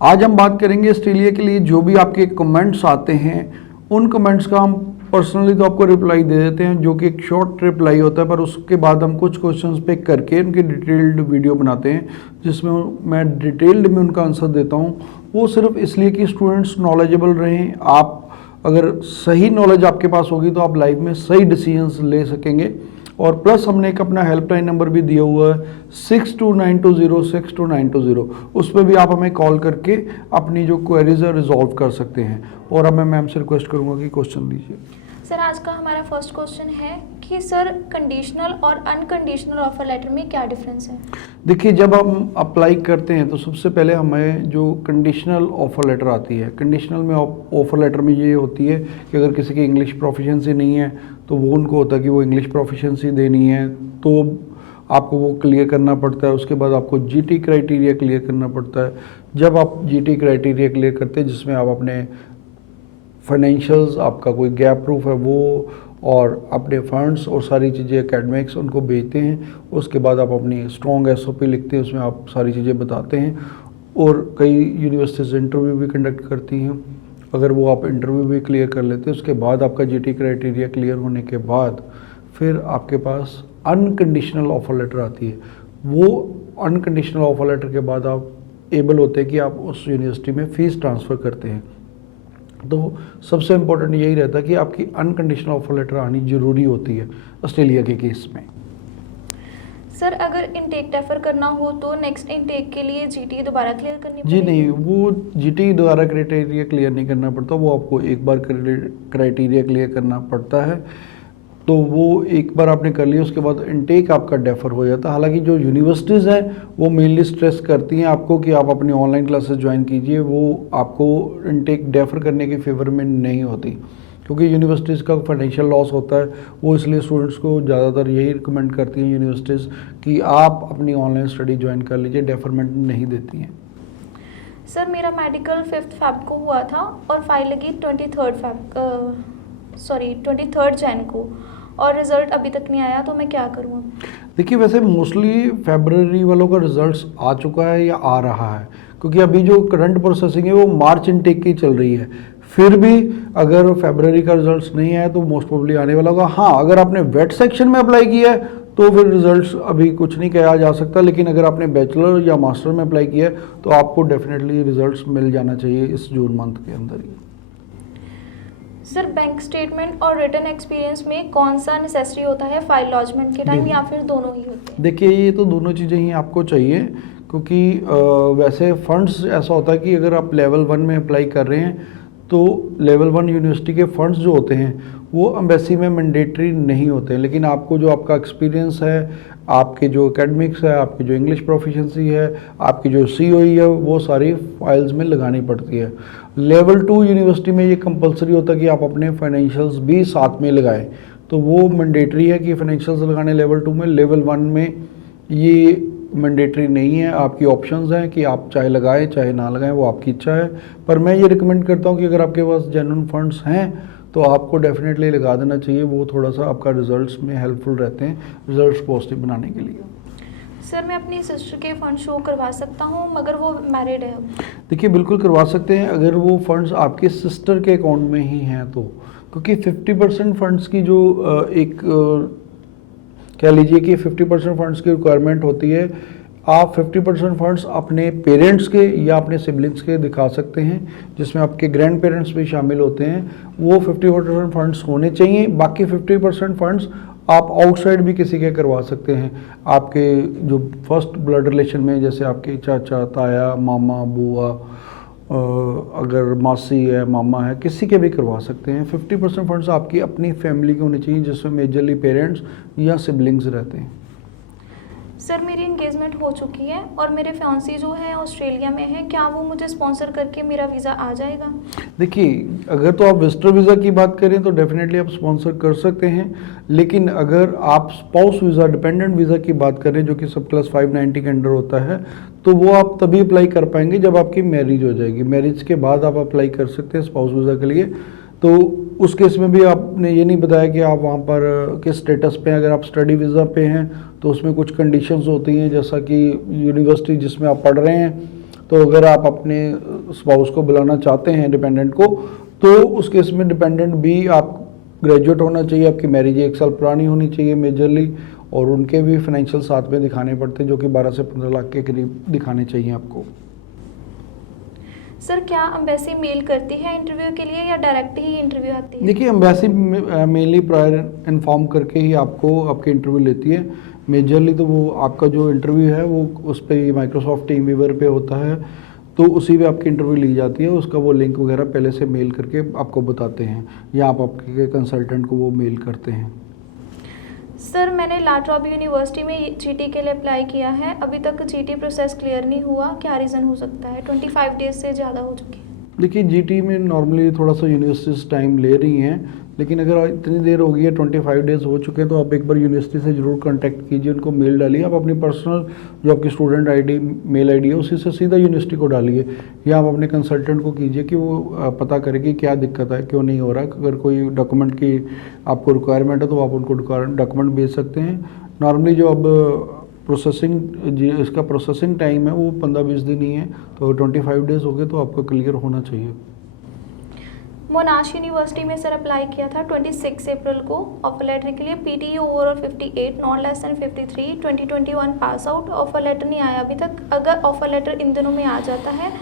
आज हम बात करेंगे ऑस्ट्रेलिया के लिए जो भी आपके कमेंट्स आते हैं उन कमेंट्स का हम पर्सनली तो आपको रिप्लाई दे देते हैं, जो कि एक शॉर्ट रिप्लाई होता है, पर उसके बाद हम कुछ क्वेश्चंस पिक करके उनकी डिटेल्ड वीडियो बनाते हैं जिसमें मैं डिटेल्ड में उनका आंसर देता हूं। वो सिर्फ इसलिए कि स्टूडेंट्स नॉलेजेबल रहें। आप अगर सही नॉलेज आपके पास होगी तो आप लाइफ में सही डिसीजंस ले सकेंगे। और प्लस हमने एक अपना हेल्पलाइन नंबर भी दिया हुआ है 6292062920, उस पर भी आप हमें कॉल करके अपनी जो क्वेरीज है रिजॉल्व कर सकते हैं। और अब मैं मैम से रिक्वेस्ट करूंगा कि क्वेश्चन दीजिए। सर, आज का हमारा फर्स्ट क्वेश्चन है कि सर कंडीशनल और अनकंडीशनल ऑफर लेटर में क्या डिफरेंस है? देखिए, जब हम अप्लाई करते हैं तो सबसे पहले हमें जो कंडीशनल ऑफर लेटर आती है, कंडीशनल में ऑफर लेटर में ये होती है कि अगर किसी की इंग्लिश प्रोफिशिएंसी नहीं है तो वो उनको होता है कि वो इंग्लिश प्रोफिशिएंसी देनी है, तो आपको वो क्लियर करना पड़ता है। उसके बाद आपको जीटी क्राइटेरिया क्लियर करना पड़ता है। जब आप जीटी क्राइटेरिया क्लियर करते हैं जिसमें आप अपने फाइनेंशियल्स, आपका कोई गैप प्रूफ है वो, और अपने फंड्स और सारी चीज़ें एकेडमिक्स उनको भेजते हैं। उसके बाद आप अपनी स्ट्रॉन्ग एसओपी लिखते हैं, उसमें आप सारी चीज़ें बताते हैं। और कई यूनिवर्सिटीज़ इंटरव्यू भी कंडक्ट करती हैं। अगर वो आप इंटरव्यू भी क्लियर कर लेते हैं, उसके बाद आपका जीटी क्राइटेरिया क्लियर होने के बाद फिर आपके पास अनकंडीशनल ऑफर लेटर आती है। वो अनकंडीशनल ऑफर लेटर के बाद आप एबल होते हैं कि आप उस यूनिवर्सिटी में फ़ीस ट्रांसफ़र करते हैं। तो सबसे इम्पोर्टेंट यही रहता है कि आपकी अनकंडीशनल ऑफर लेटर आनी ज़रूरी होती है ऑस्ट्रेलिया के केस में। सर, अगर इनटेक डेफर करना हो तो नेक्स्ट इनटेक के लिए जीटी दोबारा क्लियर करनी पड़ेगी? जी नहीं, वो जीटी दोबारा क्राइटेरिया क्लियर नहीं करना पड़ता, वो आपको एक बार क्राइटेरिया क्लियर करना पड़ता है। तो वो एक बार आपने कर लिया, उसके बाद इनटेक आपका डेफर हो जाता है। हालांकि जो यूनिवर्सिटीज़ हैं वो मेनली स्ट्रेस करती हैं आपको कि आप अपनी ऑनलाइन क्लासेस ज्वाइन कीजिए, वो आपको इनटेक डेफर करने के फेवर में नहीं होती, क्योंकि यूनिवर्सिटीज़ का फाइनेंशियल लॉस होता है। वो इसलिए स्टूडेंट्स को ज़्यादातर यही रिकमेंड करती हैं यूनिवर्सिटीज़ कि आप अपनी ऑनलाइन स्टडी ज्वाइन कर लीजिए, डेफरमेंट नहीं देती हैं। सर, मेरा मेडिकल 5 फ़रवरी को हुआ था और फाइल लगी 23 जैन को, और रिज़ल्ट अभी तक नहीं आया, तो मैं क्या करूँ? देखिए, वैसे मोस्टली फरवरी वालों का रिजल्ट्स आ चुका है या आ रहा है, क्योंकि अभी जो करंट प्रोसेसिंग है वो मार्च इनटेक की चल रही है। फिर भी अगर फरवरी का रिजल्ट्स नहीं आया तो मोस्ट प्रोबेबली आने वाला होगा। हाँ, अगर आपने वेट सेक्शन में अप्लाई किया है तो फिर रिजल्ट्स अभी कुछ नहीं कहा जा सकता, लेकिन अगर आपने बैचलर या मास्टर में अप्लाई किया है तो आपको डेफिनेटली रिजल्ट्स मिल जाना चाहिए इस जून मंथ के अंदर ही। सर, बैंक स्टेटमेंट और रिटर्न एक्सपीरियंस में कौन सा नेसेसरी होता है फाइल लॉन्चमेंट के टाइम, या फिर दोनों ही होते हैं? देखिए, ये तो दोनों चीज़ें ही आपको चाहिए, क्योंकि वैसे फंड्स ऐसा होता है कि अगर आप लेवल 1 में अप्लाई कर रहे हैं तो लेवल 1 यूनिवर्सिटी के फंड्स जो होते हैं वो एम्बेसी में मैंडेटरी नहीं होते हैं, लेकिन आपको जो आपका एक्सपीरियंस है, आपके जो एकेडमिक्स है, आपकी जो इंग्लिश प्रोफिशिएंसी है, आपकी जो सीओई है, वो सारी फाइल्स में लगानी पड़ती है। लेवल 2 यूनिवर्सिटी में ये कंपलसरी होता है कि आप अपने फाइनेंशियल्स भी साथ में लगाएं, तो वो मैंडेटरी है कि फाइनेंशियल्स लगाने लेवल 2 में। लेवल 1 में ये मैंडेटरी नहीं है, आपकी ऑप्शंस हैं कि आप चाहे लगाएं चाहे ना लगाएं, वो आपकी इच्छा है। पर मैं ये रिकमेंड करता हूँ कि अगर आपके पास जेन्युइन फंड्स हैं तो आपको डेफिनेटली लगा देना चाहिए। वो थोड़ा सा आपका रिजल्ट्स में हेल्पफुल रहते हैं, रिजल्ट्स पॉजिटिव बनाने के लिए। सर, मैं अपनी सिस्टर के फंड शो करवा सकता हूँ मगर वो मैरिड है? देखिए, बिल्कुल करवा सकते हैं अगर वो फंड्स आपके सिस्टर के अकाउंट में ही हैं तो, क्योंकि 50% फंड्स की जो कह लीजिए कि 50% फंड्स की रिक्वायरमेंट होती है। आप 50% फंड्स अपने पेरेंट्स के या अपने सिबलिंग्स के दिखा सकते हैं, जिसमें आपके ग्रैंड पेरेंट्स भी शामिल होते हैं। वो 50% फंड्स होने चाहिए। बाकी 50% फंड्स आप आउटसाइड भी किसी के करवा सकते हैं, आपके जो फर्स्ट ब्लड रिलेशन में, जैसे आपके चाचा, ताया, मामा, बुआ, अगर मासी है, मामा है, किसी के भी करवा सकते हैं। 50% फंड्स आपकी अपनी फैमिली के होने चाहिए, जिसमें मेजरली पेरेंट्स या सिबलिंग्स रहते हैं। सर, मेरी एंगेजमेंट हो चुकी है और मेरे फियांसी जो है ऑस्ट्रेलिया में है, क्या वो मुझे स्पॉन्सर करके मेरा वीज़ा आ जाएगा? देखिए, अगर तो आप विजिटर वीज़ा की बात करें तो डेफिनेटली आप स्पॉन्सर कर सकते हैं, लेकिन अगर आप स्पाउस वीज़ा, डिपेंडेंट वीज़ा की बात करें जो कि सब क्लास 590 के अंडर होता है, तो वो आप तभी अप्लाई कर पाएंगे जब आपकी मैरिज हो जाएगी। मैरिज के बाद आप अप्लाई कर सकते हैं स्पाउस वीज़ा के लिए। तो उस केस में भी आपने ये नहीं बताया कि आप वहाँ पर किस स्टेटस पे हैं। अगर आप स्टडी वीज़ा पे हैं तो उसमें कुछ कंडीशंस होती हैं, जैसा कि यूनिवर्सिटी जिसमें आप पढ़ रहे हैं तो अगर आप अपने स्पाउस को बुलाना चाहते हैं डिपेंडेंट को, तो उस केस में डिपेंडेंट भी आप ग्रेजुएट होना चाहिए, आपकी मैरिज 1 साल पुरानी होनी चाहिए मेजरली, और उनके भी फाइनेंशियल साथ में दिखाने पड़ते हैं जो कि 12 से 15 लाख के करीब दिखाने चाहिए आपको। सर क्या एम्बेसी मेल करती है इंटरव्यू के लिए या डायरेक्ट ही इंटरव्यू आती है? देखिए एम्बेसी मेनली प्रायर इन्फॉर्म करके ही आपको आपके इंटरव्यू लेती है। मेजरली तो वो आपका जो इंटरव्यू है वो उस पर माइक्रोसॉफ्ट टीम वीवर पे होता है, तो उसी पे आपकी इंटरव्यू ली जाती है। उसका वो लिंक वगैरह पहले से मेल करके आपको बताते हैं, या आप आपके कंसल्टेंट को वो मेल करते हैं। सर मैंने लाट्रॉब यूनिवर्सिटी में जीटी के लिए अप्लाई किया है, अभी तक जीटी प्रोसेस क्लियर नहीं हुआ, क्या रीज़न हो सकता है? 25 डेज से ज़्यादा हो चुकी है। देखिए जीटी में नॉर्मली थोड़ा सा यूनिवर्सिटीज़ टाइम ले रही हैं, लेकिन अगर इतनी देर हो गई है, 25 डेज़ हो चुके हैं, तो आप एक बार यूनिवर्सिटी से ज़रूर कांटेक्ट कीजिए, उनको मेल डालिए। आप अपनी पर्सनल जो आपकी स्टूडेंट आईडी मेल आईडी है उसी से सीधा यूनिवर्सिटी को डालिए, या आप अपने कंसल्टेंट को कीजिए कि वो पता करे कि क्या दिक्कत है, क्यों नहीं हो रहा है। अगर कोई डॉक्यूमेंट की आपको रिक्वायरमेंट है तो आप उनको डॉक्यूमेंट भेज सकते हैं। नॉर्मली जो अब प्रोसेसिंग इसका प्रोसेसिंग टाइम है वो 15-20 दिन ही है, तो 25 डेज़ हो गए तो आपका क्लियर होना चाहिए। मोनाश यूनिवर्सिटी में सर अप्लाई किया था 26 अप्रैल को ऑफर लेटर के लिए, PT overall 58, not less than 53, 2021 pass out. Offer letter नहीं आया अभी तक, अगर ऑफर लेटर इन दिनों में आ जाता है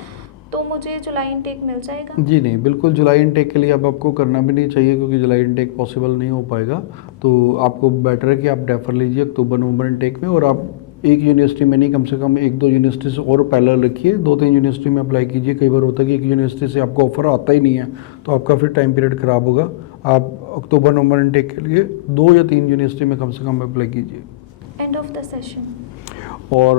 तो मुझे जुलाई इनटेक मिल जाएगा? जी नहीं, बिल्कुल जुलाई इनटेक के लिए अब आपको करना भी नहीं चाहिए, क्योंकि जुलाई इनटेक पॉसिबल नहीं हो पाएगा। तो आपको बेटर है कि आप डेफर लीजिए अक्टूबर नवंबर इनटेक में, और आप एक यूनिवर्सिटी में नहीं, कम से कम 1-2 यूनिवर्सिटी से और पैरेलल रखिए, 2-3 यूनिवर्सिटी में अप्लाई कीजिए। कई बार होता है कि एक यूनिवर्सिटी से आपको ऑफर आता ही नहीं है, तो आपका फिर टाइम पीरियड ख़राब होगा। आप अक्टूबर नवंबर इनटेक के लिए 2 या 3 यूनिवर्सिटी में कम से कम अप्लाई कीजिए। End of the session. और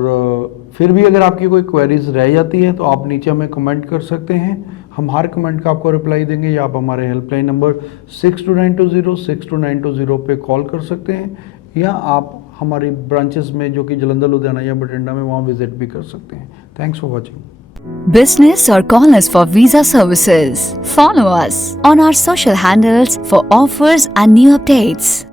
फिर भी अगर आपकी कोई क्वेरीज रह जाती है तो आप नीचे हमें कमेंट कर सकते हैं, हम हर कमेंट का आपको रिप्लाई देंगे, या आप हमारे हेल्पलाइन नंबर 6292062920 पे कॉल कर सकते हैं, या आप हमारी ब्रांचेस में जो कि जालंधर, लुधियाना या बठिंडा में, वहाँ विजिट भी कर सकते हैं। Thanks for watching. Business or call us for visa services. Follow us on our social handles for offers and new updates.